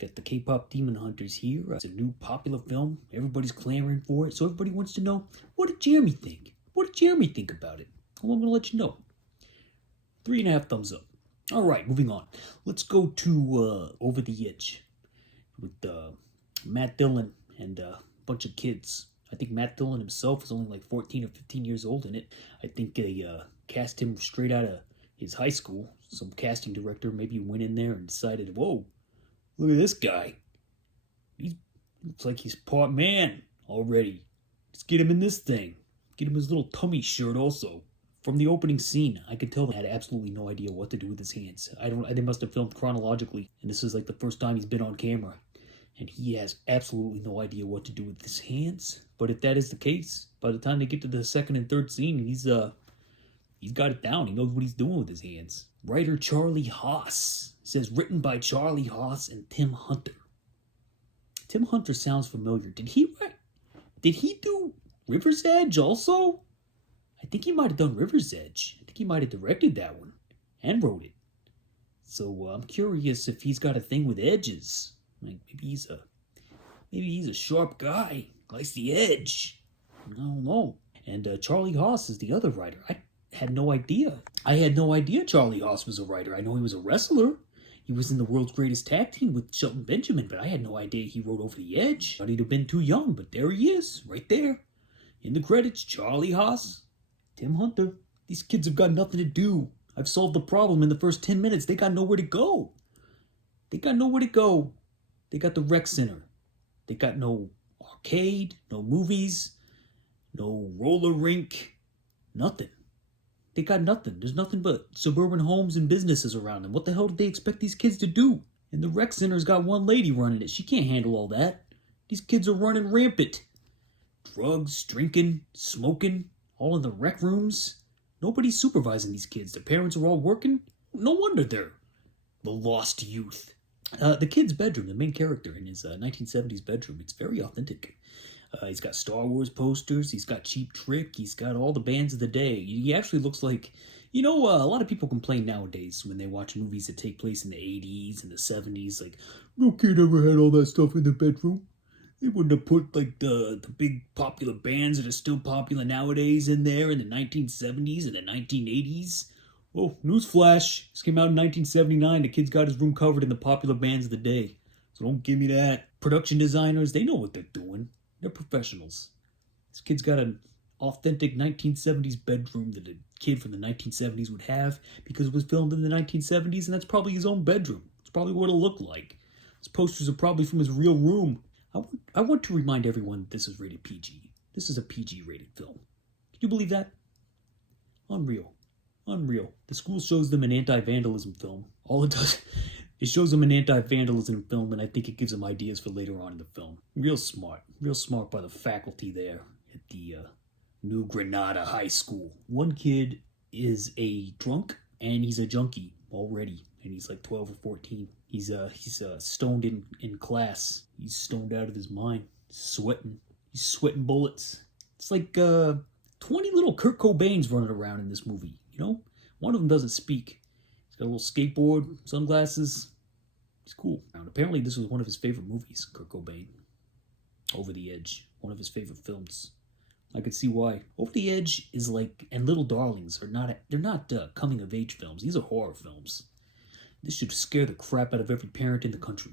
Got the K-pop Demon Hunters here. It's a new popular film. Everybody's clamoring for it. So everybody wants to know, what did Jeremy think? What did Jeremy think about it? Well, I'm going to let you know. 3.5 thumbs up. All right, moving on. Let's go to Over the Edge with Matt Dillon and a bunch of kids. I think Matt Dillon himself is only like 14 or 15 years old in it. I think they cast him straight out of his high school. Some casting director maybe went in there and decided, whoa, look at this guy. He looks like he's part man already. Let's get him in this thing. Get him his little tummy shirt also. From the opening scene, I could tell they had absolutely no idea what to do with his hands. They must have filmed chronologically, and this is like the first time he's been on camera. And he has absolutely no idea what to do with his hands. But if that is the case, by the time they get to the second and third scene, he's got it down. He knows what he's doing with his hands. Writer Charlie Haas says, written by Charlie Haas and Tim Hunter. Tim Hunter sounds familiar. Did he do River's Edge also? I think he might have done River's Edge. I think he might have directed that one and wrote it. So I'm curious if he's got a thing with edges. Like maybe he's a sharp guy. Likes the edge. I don't know. And Charlie Haas is the other writer. I had no idea. I had no idea Charlie Haas was a writer. I know he was a wrestler. He was in the World's Greatest Tag Team with Shelton Benjamin, but I had no idea he wrote Over the Edge. Thought he'd have been too young, but there he is, right there. In the credits, Charlie Haas, Tim Hunter. These kids have got nothing to do. I've solved the problem in the first 10 minutes. They got nowhere to go. They got the rec center. They got no arcade, no movies, no roller rink, nothing. They got nothing. There's nothing but suburban homes and businesses around them. What the hell did they expect these kids to do? And the rec center's got one lady running it. She can't handle all that. These kids are running rampant. Drugs, drinking, smoking, all in the rec rooms. Nobody's supervising these kids. The parents are all working. No wonder they're the lost youth. The kid's bedroom, the main character in his 1970s bedroom, it's very authentic. He's got Star Wars posters, he's got Cheap Trick, he's got all the bands of the day. He actually looks like, a lot of people complain nowadays when they watch movies that take place in the 80s and the 70s, like, no kid ever had all that stuff in the bedroom. They wouldn't have put, like, the big popular bands that are still popular nowadays in there in the 1970s and the 1980s. Oh, newsflash. This came out in 1979. The kid's got his room covered in the popular bands of the day. So don't give me that. Production designers, they know what they're doing. They're professionals. This kid's got an authentic 1970s bedroom that a kid from the 1970s would have because it was filmed in the 1970s, and that's probably his own bedroom. It's probably what it'll look like. His posters are probably from his real room. I want to remind everyone that this is rated PG. This is a PG-rated film. Can you believe that? Unreal. The school shows them an anti-vandalism film. All it does, it shows them an anti-vandalism film, and I think it gives them ideas for later on in the film. Real smart by the faculty there at the New Granada High School. One kid is a drunk, and he's a junkie already, and he's like 12 or 14. He's stoned in class. He's stoned out of his mind. He's sweating bullets. It's like 20 little Kurt Cobains running around in this movie. One of them doesn't speak. He's got a little skateboard, sunglasses. He's cool. And apparently this was one of his favorite movies, Kurt Cobain. Over the Edge. One of his favorite films. I could see why. Over the Edge is like, and Little Darlings they're not coming of age films. These are horror films. This should scare the crap out of every parent in the country.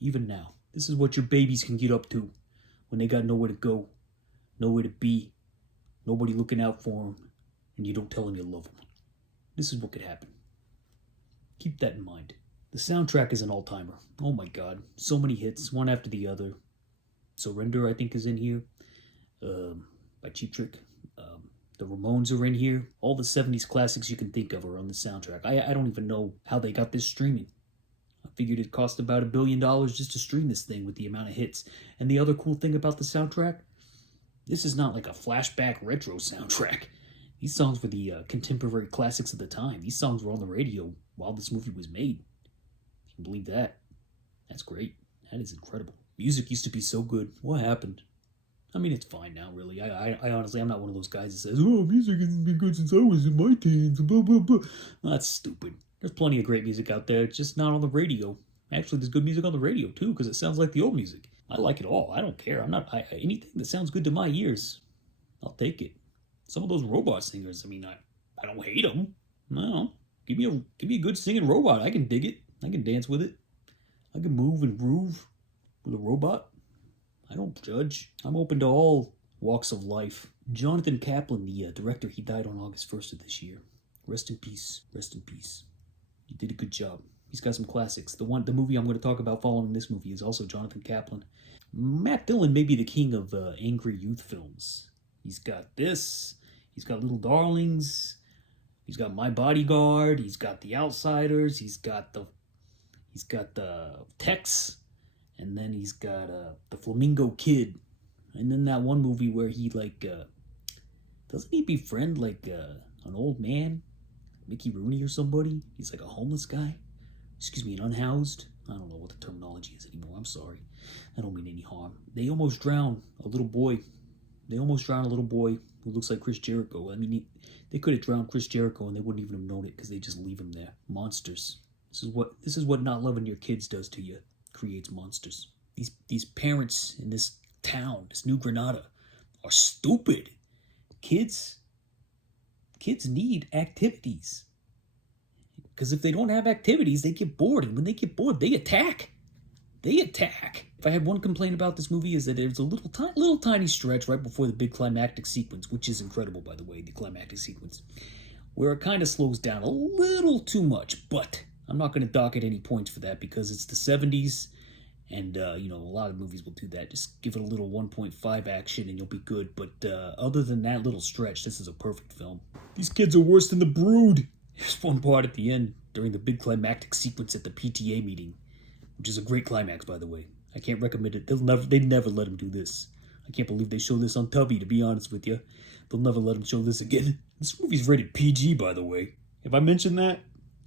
Even now. This is what your babies can get up to when they got nowhere to go, nowhere to be, nobody looking out for them, and you don't tell them you love them. This is what could happen. Keep that in mind. The soundtrack is an all-timer. Oh my god. So many hits, one after the other. Surrender, I think, is in here. By Cheap Trick. The Ramones are in here. All the 70s classics you can think of are on the soundtrack. I don't even know how they got this streaming. I figured it cost about $1 billion just to stream this thing with the amount of hits. And the other cool thing about the soundtrack, this is not like a flashback retro soundtrack. These songs were the contemporary classics of the time. These songs were on the radio while this movie was made. You can believe that. That's great. That is incredible. Music used to be so good. What happened? I mean, it's fine now, really. I honestly, I'm not one of those guys that says, oh, music hasn't been good since I was in my teens, blah, blah, blah. Well, that's stupid. There's plenty of great music out there, it's just not on the radio. Actually, there's good music on the radio too, because it sounds like the old music. I like it all. I don't care. Anything that sounds good to my ears, I'll take it. Some of those robot singers, I don't hate them. No, give me a good singing robot. I can dig it. I can dance with it. I can move and groove with a robot. I don't judge. I'm open to all walks of life. Jonathan Kaplan, the director, he died on August 1st of this year. Rest in peace. Rest in peace. He did a good job. He's got some classics. The movie I'm going to talk about following this movie is also Jonathan Kaplan. Matt Dillon may be the king of angry youth films. He's got this. He's got Little Darlings. He's got My Bodyguard. He's got The Outsiders. He's got the Tex, and then he's got the Flamingo Kid, and then that one movie where he doesn't he befriend an old man, Mickey Rooney or somebody? He's like a homeless guy. Excuse me, an unhoused. I don't know what the terminology is anymore. I'm sorry. I don't mean any harm. They almost drown a little boy. They almost drown a little boy who looks like Chris Jericho. They could have drowned Chris Jericho and they wouldn't even have known it because they just leave him there. Monsters. This is what not loving your kids does to you. Creates monsters. These parents in this town, this New Granada, are stupid. Kids need activities. Because if they don't have activities, they get bored. And when they get bored, they attack. If I had one complaint about this movie is that there's a little tiny stretch right before the big climactic sequence, which is incredible, by the way, the climactic sequence, where it kind of slows down a little too much. But I'm not going to dock at any points for that because it's the 70s, and a lot of movies will do that. Just give it a little 1.5 action and you'll be good. But other than that little stretch, this is a perfect film. These kids are worse than The Brood. There's one part at the end during the big climactic sequence at the PTA meeting, which is a great climax, by the way. I can't recommend it. They'd never let him do this. I can't believe they show this on Tubby, to be honest with you. They'll never let him show this again. This movie's rated PG, by the way. Have I mentioned that?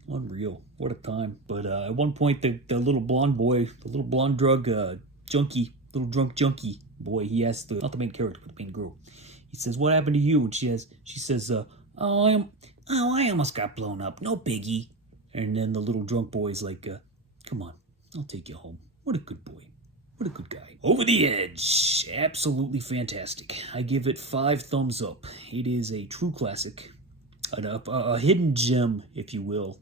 Unreal. What a time. But at one point, the little blonde boy, the little blonde drug junkie, little drunk junkie boy, he asks not the main character, but the main girl. He says, "What happened to you?" And she says, I almost got blown up. No biggie." And then the little drunk boy's like, "Come on, I'll take you home. What a good boy. What a good guy." Over the Edge. Absolutely fantastic. I give it 5 thumbs up. It is a true classic. A hidden gem, if you will.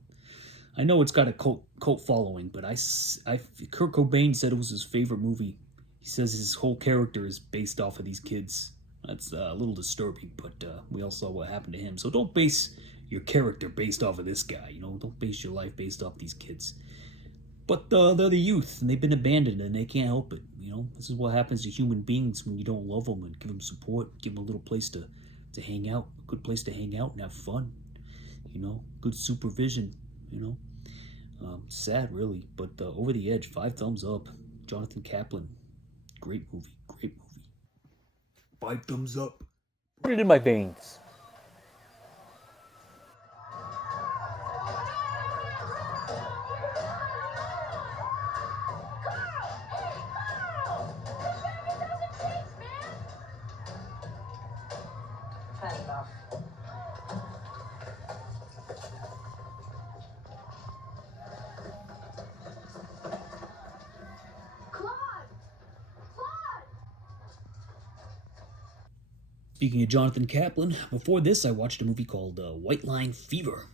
I know it's got a cult following, but Kurt Cobain said it was his favorite movie. He says his whole character is based off of these kids. That's a little disturbing, but we all saw what happened to him. So don't base your character based off of this guy. Don't base your life based off these kids. But they're the youth, and they've been abandoned, and they can't help it. This is what happens to human beings when you don't love them and give them support, give them a little place to hang out, a good place to hang out and have fun. Good supervision. Sad, really, but Over the Edge, 5 thumbs up. Jonathan Kaplan, great movie. 5 thumbs up. Put it in my veins. Speaking of Jonathan Kaplan, before this I watched a movie called White Line Fever,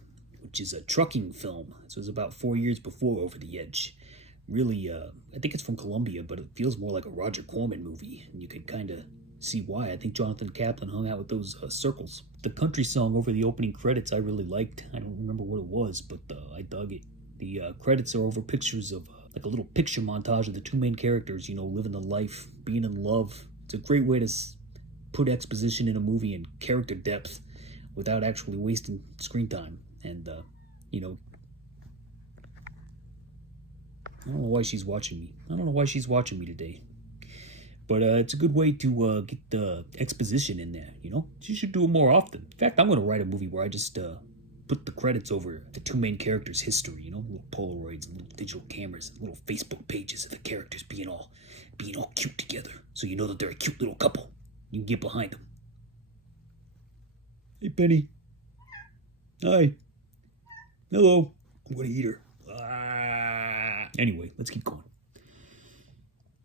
which is a trucking film. This was about 4 years before Over the Edge. Really, I think it's from Colombia, but it feels more like a Roger Corman movie, and you can kind of see why. I think Jonathan Kaplan hung out with those circles. The country song over the opening credits I really liked. I don't remember what it was, but I dug it. The credits are over pictures of, like a little picture montage of the 2 main characters, living the life, being in love. It's a great way to put exposition in a movie and character depth without actually wasting screen time. And, I don't know why she's watching me. I don't know why she's watching me today. But it's a good way to get the exposition in there, She should do it more often. In fact, I'm going to write a movie where I just put the credits over the 2 main characters' history, little Polaroids and little digital cameras and little Facebook pages of the characters being all cute together. So you know that they're a cute little couple. You can get behind them. Hey, Penny. Hi. Hello. I'm going to eat her. Anyway, let's keep going.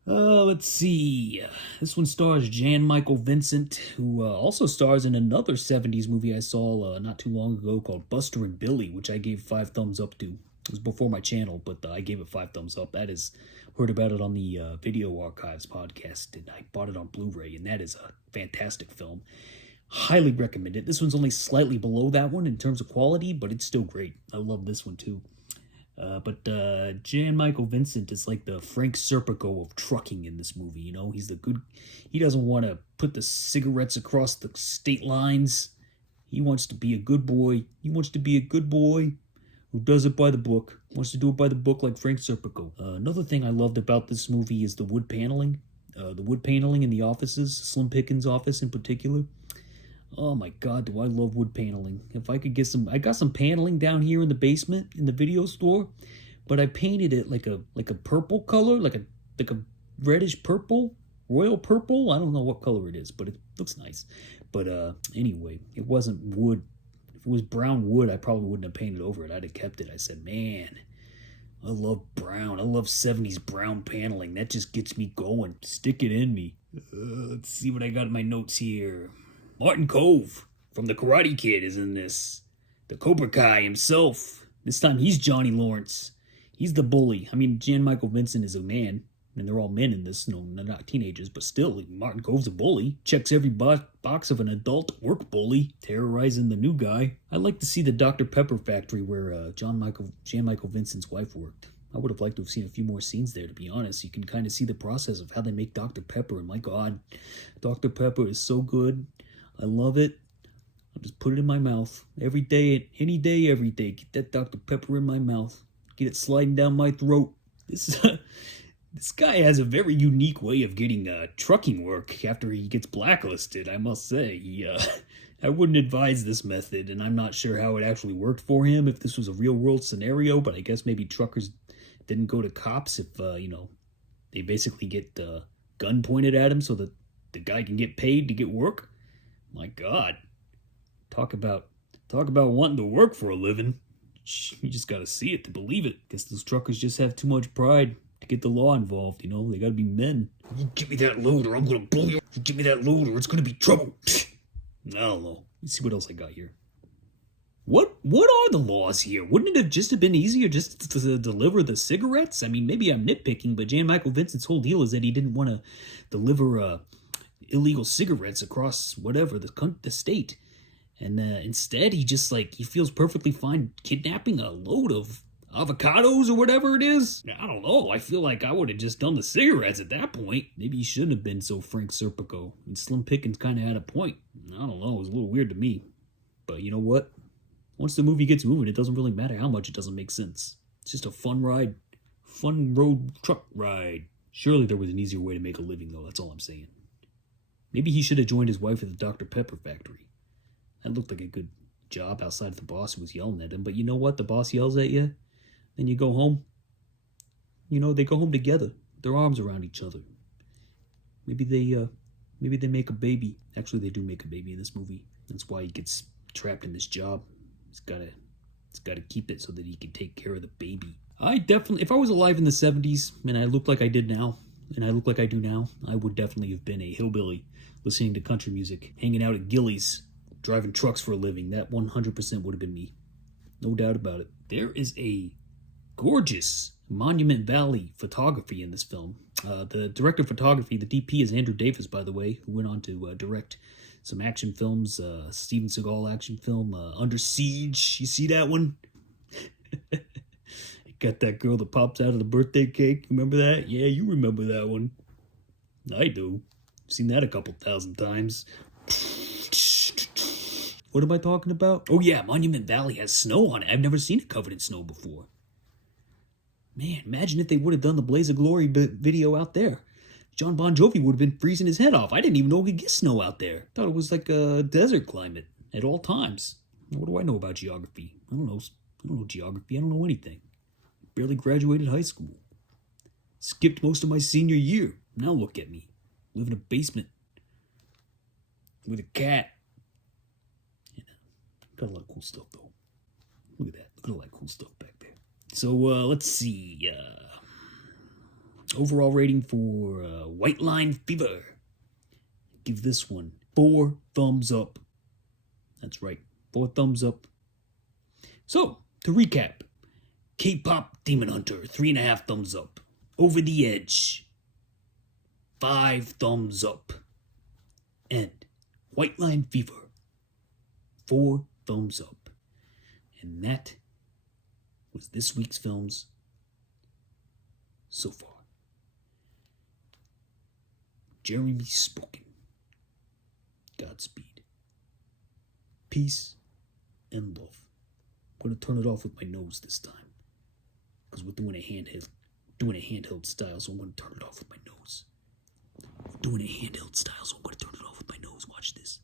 Let's see. This one stars Jan Michael Vincent, who also stars in another 70s movie I saw not too long ago called Buster and Billy, which I gave 5 thumbs up to. It was before my channel, but I gave it 5 thumbs up. That is, heard about it on the Video Archives podcast, and I bought it on Blu-ray, and that is a fantastic film. Highly recommend it. This one's only slightly below that one in terms of quality, but it's still great. I love this one too. But Jan Michael Vincent is like the Frank Serpico of trucking in this movie. You know, he's the good. He doesn't want to put the cigarettes across the state lines. He wants to be a good boy. He wants to be a good boy who does it by the book. Wants to do it by the book like Frank Serpico. Another thing I loved about this movie is the wood paneling. The wood paneling in the offices, Slim Pickens' office in particular. Oh my God, do I love wood paneling. If I could get some, I got some paneling down here in the basement in the video store, but I painted it like a purple color, like a reddish purple, royal purple. I don't know what color it is, but it looks nice. But anyway, it wasn't wood. If it was brown wood, I probably wouldn't have painted over it. I'd have kept it. I said, man, I love brown. I love 70s brown paneling. That just gets me going. Stick it in me. Let's see what I got in my notes here. Martin Kove from The Karate Kid is in this. The Cobra Kai himself. This time he's Johnny Lawrence. He's the bully. I mean, Jan Michael Vincent is a man, and they're all men in this. No, they're not teenagers, but still, Martin Kove's a bully. Checks every box of an adult work bully, terrorizing the new guy. I'd like to see the Dr. Pepper factory where Jan Michael Vincent's wife worked. I would have liked to have seen a few more scenes there, to be honest. You can kind of see the process of how they make Dr. Pepper, and my God, Dr. Pepper is so good. I love it. I'll just put it in my mouth. Every day, any day, every day. Get that Dr. Pepper in my mouth. Get it sliding down my throat. This guy has a very unique way of getting trucking work after he gets blacklisted, I must say. I wouldn't advise this method, and I'm not sure how it actually worked for him, if this was a real-world scenario, but I guess maybe truckers didn't go to cops if, they basically get gun pointed at him so that the guy can get paid to get work. My God, talk about wanting to work for a living. You just gotta see it to believe it. Guess those truckers just have too much pride to get the law involved. You know, they gotta be men. You give me that load, or I'm gonna blow you. You give me that load, or it's gonna be trouble. I don't know. Let's see what else I got here. What are the laws here? Wouldn't it have just been easier just to deliver the cigarettes? I mean, maybe I'm nitpicking, but Jan Michael Vincent's whole deal is that he didn't want to deliver illegal cigarettes across whatever the state, and instead he just he feels perfectly fine kidnapping a load of avocados or whatever it is. I don't know. I feel like I would have just done the cigarettes at that point. Maybe he shouldn't have been so Frank Serpico. And Slim Pickens kind of had a point. I don't know. It was a little weird to me, but you know what? Once the movie gets moving, it doesn't really matter how much it doesn't make sense. It's just a fun ride, fun road truck ride. Surely there was an easier way to make a living, though. That's all I'm saying. Maybe he should have joined his wife at the Dr. Pepper factory. That looked like a good job outside of the boss who was yelling at him. But you know what? The boss yells at you, then you go home. You know, they go home together, their arms around each other. Maybe they make a baby. Actually, they do make a baby in this movie. That's why he gets trapped in this job. He's gotta keep it so that he can take care of the baby. I definitely, if I was alive in the 70s and I looked like I did now, and I look like I do now, I would definitely have been a hillbilly listening to country music, hanging out at Gilley's, driving trucks for a living. That 100% would have been me. No doubt about it. There is a gorgeous Monument Valley photography in this film. The director of photography, the DP, is Andrew Davis, by the way, who went on to direct some action films, Steven Seagal action film, Under Siege. You see that one? Got that girl that pops out of the birthday cake. Remember that? Yeah, you remember that one. I do. Seen that a couple thousand times. What am I talking about? Oh yeah, Monument Valley has snow on it. I've never seen it covered in snow before. Man, imagine if they would have done the Blaze of Glory video out there. John Bon Jovi would have been freezing his head off. I didn't even know we could get snow out there. Thought it was like a desert climate at all times. What do I know about geography? I don't know geography. I don't know anything. Barely graduated high school. Skipped most of my senior year. Now look at me. Live in a basement. With a cat. Yeah, got a lot of cool stuff though. Look at that. Look at all that cool stuff back there. So let's see. overall rating for White Line Fever. Give this one 4 thumbs up. That's right, 4 thumbs up. So, to recap, K-Pop Demon Hunter, 3.5 thumbs up. Over the Edge, 5 thumbs up. And White Line Fever, 4 thumbs up. And that was this week's films so far. Jeremy spoken. Godspeed. Peace and love. I'm going to turn it off with my nose this time, because we're doing a handheld style, so I'm going to turn it off with my nose. We're doing a handheld style, so I'm going to turn it off with my nose. Watch this.